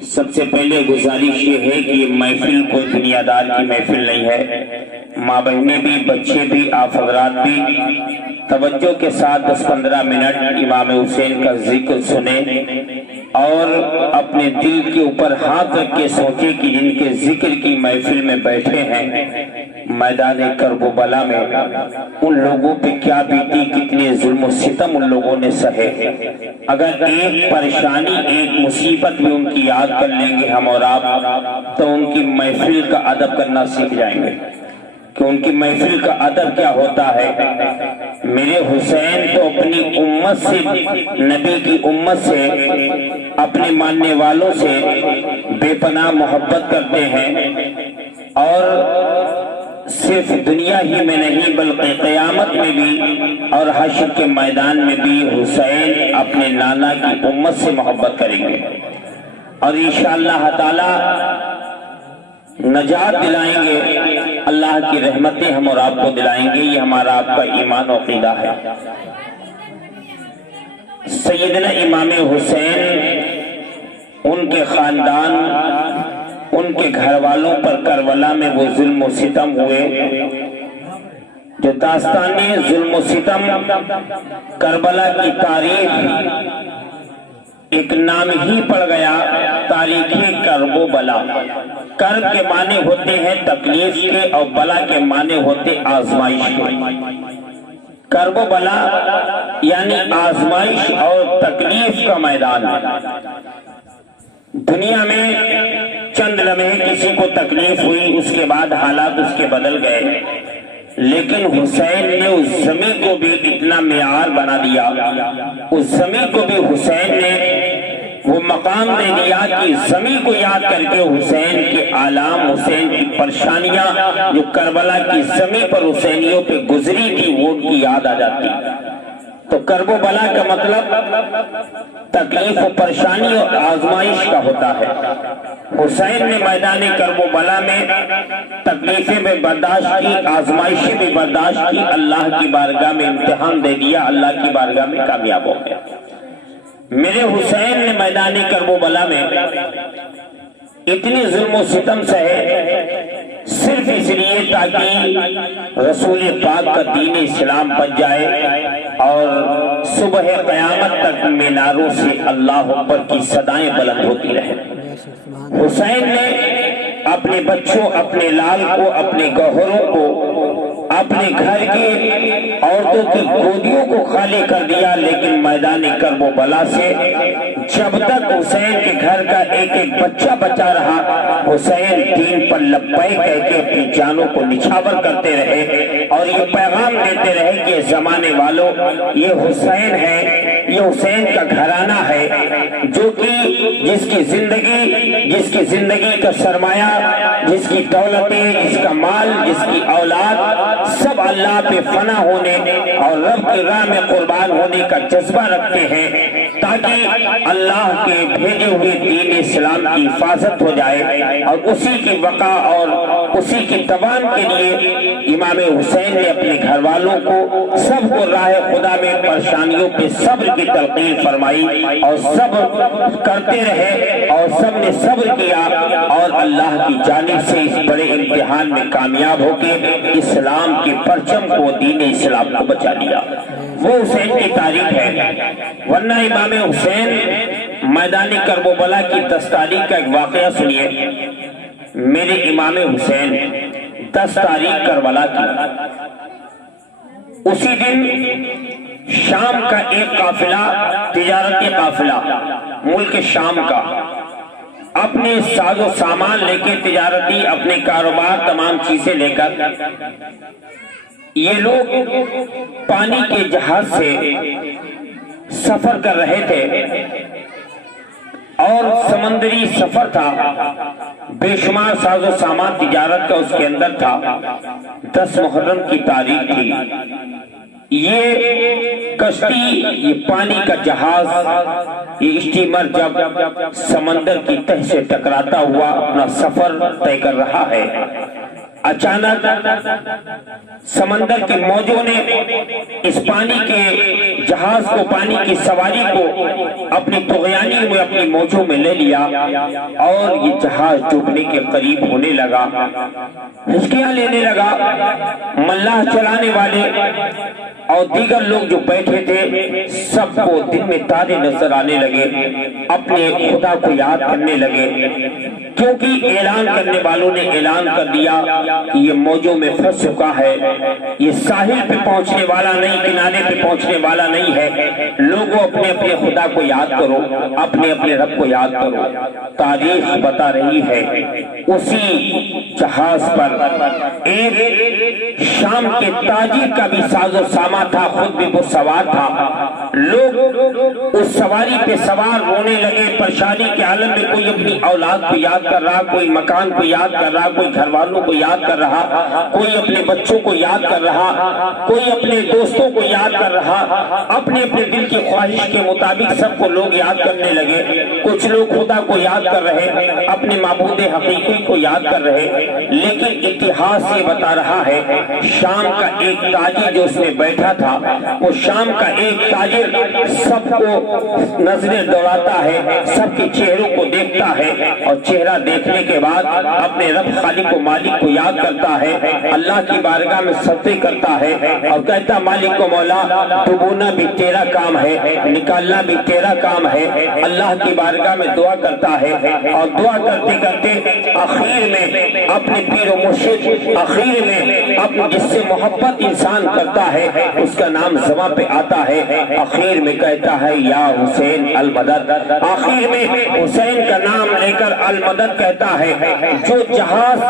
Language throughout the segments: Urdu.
سب سے پہلے گزارش یہ ہے کہ یہ محفل کوئی دنیا دار کی محفل نہیں ہے. ماں بہنیں بھی، بچے بھی، آپ حضرات بھی توجہ کے ساتھ 10-15 منٹ امام حسین کا ذکر سنیں اور اپنے دل کے اوپر ہاتھ رکھ کے سوچیں کہ جن کے ذکر کی محفل میں بیٹھے ہیں میدان کرب و بلا میں ان لوگوں پہ کیا بیتی، کتنے ظلم و ستم ان لوگوں نے سہے. اگر ایک پریشانی، ایک مصیبت بھی ان کی یاد کر لیں گے ہم اور آپ تو ان کی محفل کا ادب کرنا سیکھ جائیں گے کہ ان کی محفل کا ادب کیا ہوتا ہے. میرے حسین تو اپنی امت سے، نبی کی امت سے، اپنے ماننے والوں سے بے پناہ محبت کرتے ہیں اور صرف دنیا ہی میں نہیں بلکہ قیامت میں بھی اور حشر کے میدان میں بھی حسین اپنے نانا کی امت سے محبت کریں گے اور انشاءاللہ تعالی نجات دلائیں گے. اللہ کی رحمتیں ہم اور آپ کو دلائیں گے. یہ ہمارا آپ کا ایمان و عقیدہ ہے. سیدنا امام حسین، ان کے خاندان، ان کے گھر والوں پر کربلا میں وہ ظلم و ستم ہوئے جو داستان ظلم و ستم کربلا کی تاریخ ایک نام ہی پڑ گیا، تاریخی کرب و بلا. کرب کے معنی ہوتے ہیں تکلیف کے اور بلا کے معنی ہوتے آزمائش کے. کرب و بلا یعنی آزمائش اور تکلیف کا میدان. دنیا میں چند لمحے کسی کو تکلیف ہوئی، اس کے بعد حالات اس کے بدل گئے، لیکن حسین نے اس زمین کو بھی اتنا معیار بنا دیا، اس زمین کو بھی حسین نے وہ مقام دے دیا کہ زمین کو یاد کر کے حسین کے آلام، حسین کی پریشانیاں جو کربلا کی زمین پر حسینیوں پہ گزری تھی وہ ان کی یاد آ جاتی. تو کرب و بلا کا مطلب تکلیف و پریشانی اور آزمائش کا ہوتا ہے. حسین نے میدان کرب و بلا میں تکلیفیں بھی برداشت کی، آزمائشیں بھی برداشت کی، اللہ کی بارگاہ میں امتحان دے دیا، اللہ کی بارگاہ میں کامیاب ہو گیا. میرے حسین نے میدان کرب و بلا میں اتنی ظلم و ستم سہے صرف اس لیے تاکہ رسول پاک کا دین اسلام بچ جائے اور صبح قیامت تک میناروں سے اللہ اکبر کی صدائیں بلند ہوتی رہے. حسین نے اپنے بچوں، اپنے لال کو، اپنے گوہروں کو، اپنے گھر کی عورتوں کی گودیوں کو خالی کر دیا، لیکن میدان کرب و بلا سے جب تک حسین کے گھر کا ایک ایک بچہ بچا رہا، حسین دین پر لبیک کہہ کے اپنی جانوں کو نچھاور کرتے رہے اور یہ پیغام دیتے رہے کہ زمانے والوں یہ حسین ہے، یہ حسین کا گھرانہ ہے جو کہ جس کی زندگی کا سرمایہ، جس کی دولتیں، جس کا مال، جس کی اولاد سب اللہ پہ فنا ہونے اور رب کی راہ میں قربان ہونے کا جذبہ رکھتے ہیں تاکہ اللہ کے بھیجے ہوئے دین اسلام کی حفاظت ہو جائے. اور اسی کی وقا اور اسی کی توان کے لیے امام حسین نے اپنے گھر والوں کو سب کو راہ خدا میں پریشانیوں پہ صبر کی تلقین فرمائی اور صبر کرتے رہے اور سب نے صبر کیا اور اللہ کی جانب سے اس بڑے امتحان میں کامیاب ہو کے اسلام کے پرچم کو، دین اسلام کو بچا لیا. وہ حسین کی تاریخ ہے. ورنہ امام حسین میدان کرب و بلا کی 10 تاریخ کا ایک واقعہ سنیے. میرے امام حسین 10 تاریخ کربلا کی، اسی دن شام کا ایک قافلہ، تجارتی قافلہ ملک شام کا، اپنے ساز و سامان لے کے، تجارتی اپنے کاروبار تمام چیزیں لے کر یہ لوگ پانی کے جہاز سے سفر کر رہے تھے اور سمندری سفر تھا، بے شمار ساز و سامان تجارت کا اس کے اندر تھا. 10 محرم کی تاریخ تھی. یہ کشتی، یہ پانی کا جہاز، یہ اسٹیمر جب سمندر کی تہ سے ٹکراتا ہوا اپنا سفر طے کر رہا ہے، اچانک سمندر کی موجوں نے اس پانی کے جہاز کو پانی کی سواری کو اپنی طغیانی میں اپنی موجوں میں لے لیا اور یہ جہاز ڈوبنے کے قریب ہونے لگا. ہچکیاں لینے لگا. ملاح چلانے والے اور دیگر لوگ جو بیٹھے تھے سب کو دل میں تارے نظر آنے لگے, اپنے خدا کو یاد کرنے لگے, کیونکہ اعلان کرنے والوں نے اعلان کر دیا کہ یہ موجوں میں پھنس چکا ہے, یہ ساحل پہ پہنچنے والا نہیں, کنارے پہ پہنچنے والا نہیں ہے. لوگوں اپنے اپنے خدا کو یاد کرو, اپنے اپنے رب کو یاد کرو. تاریخ بتا رہی ہے اسی جہاز پر ایک شام کے تاجر کا بھی ساز و سامان تھا, خود بھی وہ سوار تھا. لوگ اس سواری پہ سوار رونے لگے, پریشانی کے عالم میں. کوئی اپنی اولاد کو یاد کر رہا, کوئی مکان کو یاد کر رہا, کوئی گھر والوں کو یاد کر رہا, کوئی اپنے بچوں کو یاد کر رہا, کوئی اپنے دوستوں کو یاد کر رہا. اپنے اپنے دل کی خواہش کے مطابق سب کو لوگ یاد کرنے لگے. کچھ لوگ خدا کو یاد کر رہے, اپنے معبود حقیقی کو یاد کر رہے. لیکن اتہاس یہ بتا رہا ہے شام کا ایک تاجر جو اس میں بیٹھا تھا, وہ شام کا ایک تاجر سب کو نظریں دوڑاتا ہے, سب کے چہروں کو دیکھتا ہے اور چہرہ دیکھنے کے بعد اپنے رب خالق و مالک کو یاد کرتا ہے, اللہ کی بارگاہ میں سجدے کرتا ہے اور کہتا مالک و مولا ڈبونا بھی تیرا کام ہے, نکالنا بھی تیرا کام ہے. اللہ کی بارگاہ میں دعا کرتا ہے اور دعا کرتے کرتے آخر میں اپنے پیر و مرشد, آخر میں اپنے جس سے محبت انسان کرتا ہے اس کا نام زباں پہ آتا ہے. آخر میں کہتا ہے یا حسین المدد. آخر میں حسین کا نام لے کر المدد کہتا ہے. جو جہاز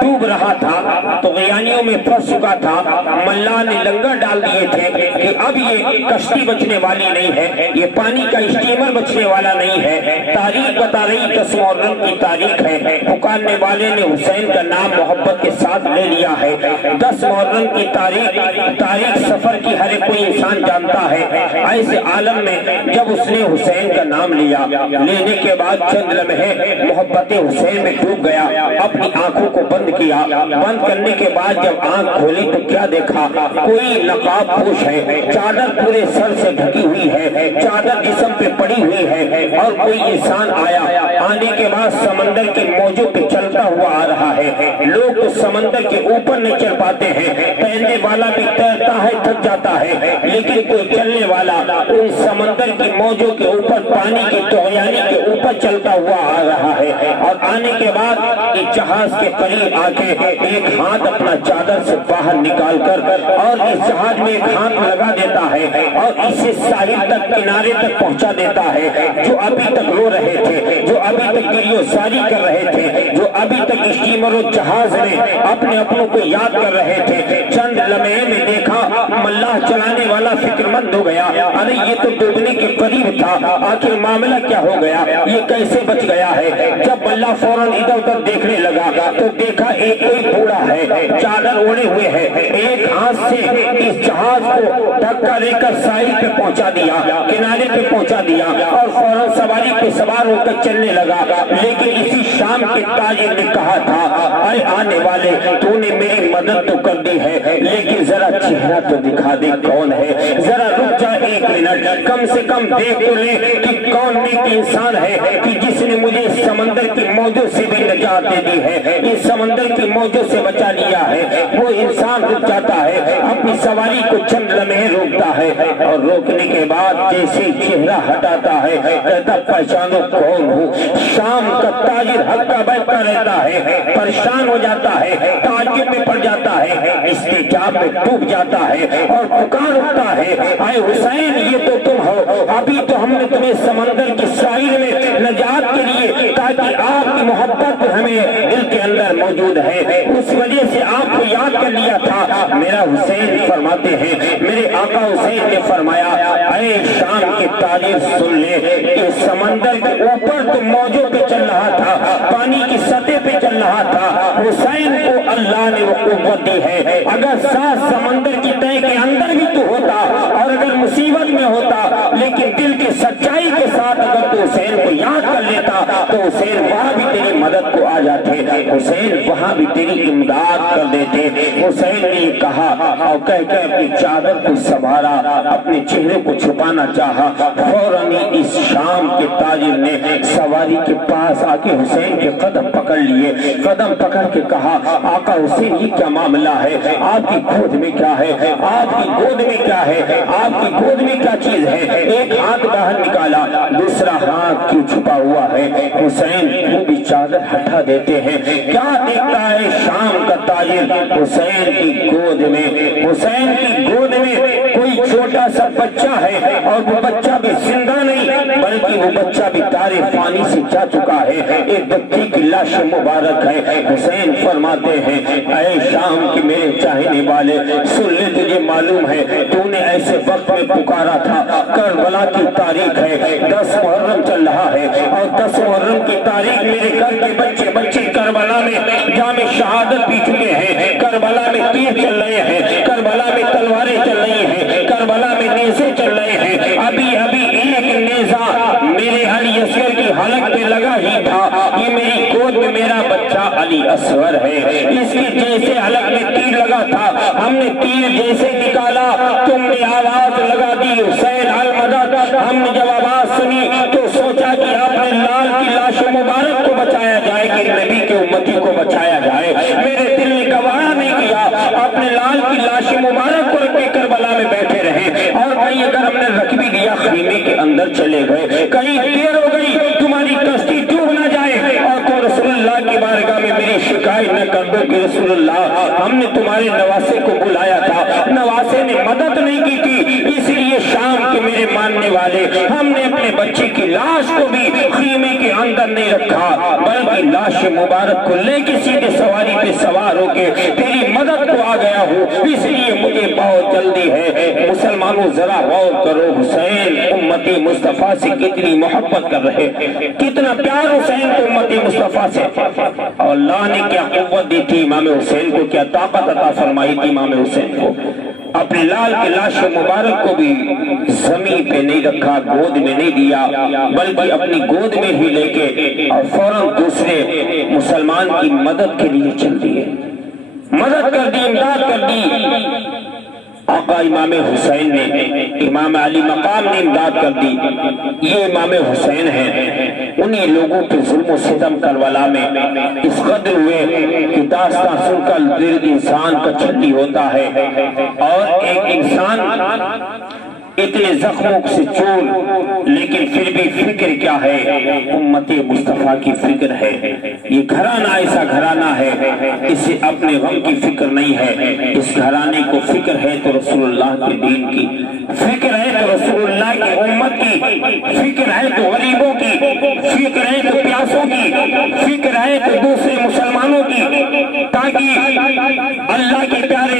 ڈوب رہا تھا, طغیانیوں میں پھنس چکا تھا, ملا نے لنگر ڈال دیے تھے کہ اب یہ کشتی بچنے والی نہیں ہے, یہ پانی کا اسٹیمر بچنے والا نہیں ہے. تاریخ بتا رہی 10 محرم کی تاریخ ہے. پکارنے والے نے حسین کا نام محبت کے ساتھ لے لیا ہے. 10 محرم کی تاریخ سفر کی ہر کوئی انسان جانتا ہے. ایسے عالم میں جب اس نے حسین کا نام لیا, لینے کے بعد چند لمحے محبت حسین میں ڈوب گیا, اپنی آنکھوں کو بند کیا. بند کرنے کے بعد جب آنکھ کھولی تو کیا دیکھا, کوئی نقاب پوش ہے, چادر پورے سر سے ڈھکی ہوئی ہے, چادر جسم پہ پڑی ہوئی ہے, اور کوئی انسان آیا. آنے کے بعد سمندر کے موجوں پہ چلتا ہوا آ رہا ہے. لوگ تو سمندر کے اوپر نہیں چل پاتے ہیں, تیرنے والا بھی تیرتا ہے تھک جاتا ہے, لیکن کوئی چلنے والا ان سمندر کی موجوں کے اوپر, پانی کی طغیانی کے اوپر چلتا ہوا آ رہا ہے. اور آنے کے بعد اس جہاز کے قریب آ کے ایک ہاتھ اپنا چادر سے باہر نکال کر اور اس جہاز میں ایک ہاتھ لگا دیتا ہے اور اسے ساحل تک, کنارے تک پہنچا دیتا ہے. جو ابھی تک رو رہے تھے, جو ابھی تک گریو ساری کر رہے تھے, جو ابھی تک اسٹیمر و جہاز میں اپنے اپنوں کو یاد کر رہے تھے, چند لمحے میں دیکھا ملاح چلانے والا فکر مند ہو گیا. ارے یہ تو ڈوبنے کے قریب تھا, آخر معاملہ کیا ہو گیا, یہ کیسے بچ گیا ہے. جب ملاح فوراً ادھر ادھر دیکھنے لگا تو دیکھا ایک کوئی بوڑھا ہے, چادر اوڑے ہوئے ہے, ایک ہاتھ سے اس جہاز کو دھکا دے کر ساحل پہ پہنچا دیا, کنارے پہ پہنچا دیا اور فوراً سواری پہ سوار ہو کر چلنے لگا. لیکن اسی شام کے تاجر نے کہا تھا, اے آنے والے تو نے میری مدد تو کر دی ہے, لیکن ذرا چہرہ تو دکھا دے کون ہے, ذرا رک جا ایک منٹ, کم سے کم دیکھ تو لے کہ کون نیک انسان ہے کہ جس نے مجھے اس سمندر کی موجوں سے بھی نجات دے دی ہے, اس سمندر کی موجوں سے بچا لیا ہے. وہ انسان رک جاتا ہے, اپنی سواری کو چند لمحے روکتا ہے اور روکنے کے بعد جیسے چہرہ ہٹاتا ہے کہتا پہچانو کون ہوں. شام کا تاجر حق کا بیٹھا رہتا ہے, پریشان ہو جاتا ہے, تعجب میں پڑ جاتا ہے, استجاب میں ڈوب جاتا ہے اور پکار اٹھتا ہے, اے حسین یہ تو تم ہو, ابھی تو ہم نے تمہیں سمندر کی ساحل میں نجات کے لیے, تاکہ آپ کی محبت ہمیں دل کے اندر موجود ہے, اس وجہ سے آپ کو یاد کر لیا تھا. میرا حسین فرماتے ہیں, میرے آقا حسین نے فرمایا, اے شام کے تاجر سن لے کہ سمندر کے اوپر تو موجوں پہ چل رہا تھا, پانی کی سطح پہ چل رہا تھا. حسین کو اللہ نے وہ قوت دی ہے, اگر ساتھ سمندر کی تہہ کے اندر بھی تو ہوتا اور اگر مصیبت میں ہوتا, لیکن دل کی سچائی کے ساتھ اگر تو حسین کو یاد کر لیتا تو حسین وہاں بھی تیری مدد کو آ جاتے، حسین وہاں بھی تیری امداد کر دیتے۔ حسین نے یہ کہا اور کہہ کے اپنی چادر کو سنبھالا، اپنے چہرے کو چھپانا چاہا۔ فوراً اس شام کے تاجر نے سواری کے پاس آ کے حسین کے قدم پکڑ لیے، قدم پکڑ کے کہا آقا حسین یہ کیا معاملہ ہے؟ آپ کی گود میں کیا ہے؟ آپ کی گود میں کیا ہے؟ آپ کی گود میں کیا چیز ہے؟ ایک ہاتھ باہر نکالا، دوسرا ہاتھ کیوں چھپا ہوا ہے؟ حسین وہ بھی چادر ہٹا دیتے ہیں۔ کیا دیکھتا ہے شام کا تاجر؟ حسین کی گود میں، حسین کی گود میں کوئی چھوٹا سا بچہ ہے، اور وہ بچہ بھی زندہ نہیں بلکہ وہ بچہ بھی تارے فانی سے جا چکا ہے، ایک بچے کی لاش مبارک ہے۔ حسین فرماتے ہیں اے شام کے میرے چاہنے والے، سن لے تجھے معلوم ہے تو نے ایسے وقت میں پکارا تھا، کربلا کی تاریخ ہے، 10 محرم چل رہا ہے، اور 10 محرم کی تاریخ میرے گھر کے بچے کربلا میں جام شہادت پی چکے ہیں، کربلا میں تیر چل رہے ہیں، کربلا میں تلواریں چل رہی ہیں، کربلا میں نیزے چل رہے ہیں۔ ابھی ایک نیزہ میرے علی اصغر کی حلق پہ لگا ہی تھا، یہ میری گود میں میرا بچہ علی اصغر ہے، اس کی جیسے حلق میں تیر لگا تھا، ہم نے تیر جیسے نکالا تم نے آواز لگا دی حسین المدد۔ ہم نے جب آواز سنی تو سوچا کہ اپنے لال کی لاش مبارک کو بچایا جائے کہ نبی کے امتی کو بچایا جائے۔ میرے دل نے گوارا نہیں کیا اپنے لال کی لاش مبارک کو رکھ کے کربلا میں بیٹھے رہے، اور کہیں اگر ہم نے رکھ بھی دیا خیمے کے اندر چلے گئے، کہیں دیر ہو گئی تمہاری کشتی ڈوب نہ جائے اور تم رسول اللہ کی بارگاہ میں میری شکایت نہ کر دو کہ رسول اللہ ہم نے تمہارے نواسے کو بلایا تھا، نواسے نے مدد نہیں کی تھی، اس لیے شام کے میرے ماننے والے ہم نے اپنے بچے کی لاش کو بھی خیمے کے اندر نہیں رکھا، بلکہ لاش مبارک کو لے کے سیدھے سواری پہ سوار ہو کے تیری مدد کو آ گیا ہوں، اس لیے مجھے بہت جلدی ہے۔ مسلمانوں ذرا غور کرو، حسین امتی مصطفیٰ سے کتنی محبت کر رہے، کتنا پیار حسین کو امتی مصطفیٰ سے، اور اللہ نے کیا قوت دی تھی امام حسین کو، کیا طاقت عطا فرمائی تھی امام حسین کو۔ اپنے لال کے لاش مبارک کو بھی زمین پہ نہیں رکھا، گود میں نہیں دیا، بلکہ اپنی گود میں ہی لے کے اور فوراً دوسرے مسلمان کی مدد کے لیے چل دیے، مدد کر دی، امداد کر دی۔ آقا امام حسین نے، امام علی مقام نے امداد کر دی۔ یہ امام حسین ہیں، انہی لوگوں پہ ظلم و ستم کربلا میں اس قدر ہوئے کہ داستان سن کر دل انسان کا چھٹی ہوتا ہے، اور ایک انسان اتنے زخموں سے چور، لیکن پھر بھی فکر کیا ہے؟ امت مصطفیٰ کی فکر ہے۔ یہ گھرانہ ایسا گھرانہ ہے، اسے اپنے غم کی فکر نہیں ہے، اس گھرانے کو فکر ہے تو رسول اللہ کے دین کی فکر ہے، تو رسول اللہ کی امت کی فکر ہے، تو غریبوں کی فکر ہے، تو پیاسوں کی فکر ہے، تو دوسرے مسلمانوں کی، تاکہ اللہ کے پیارے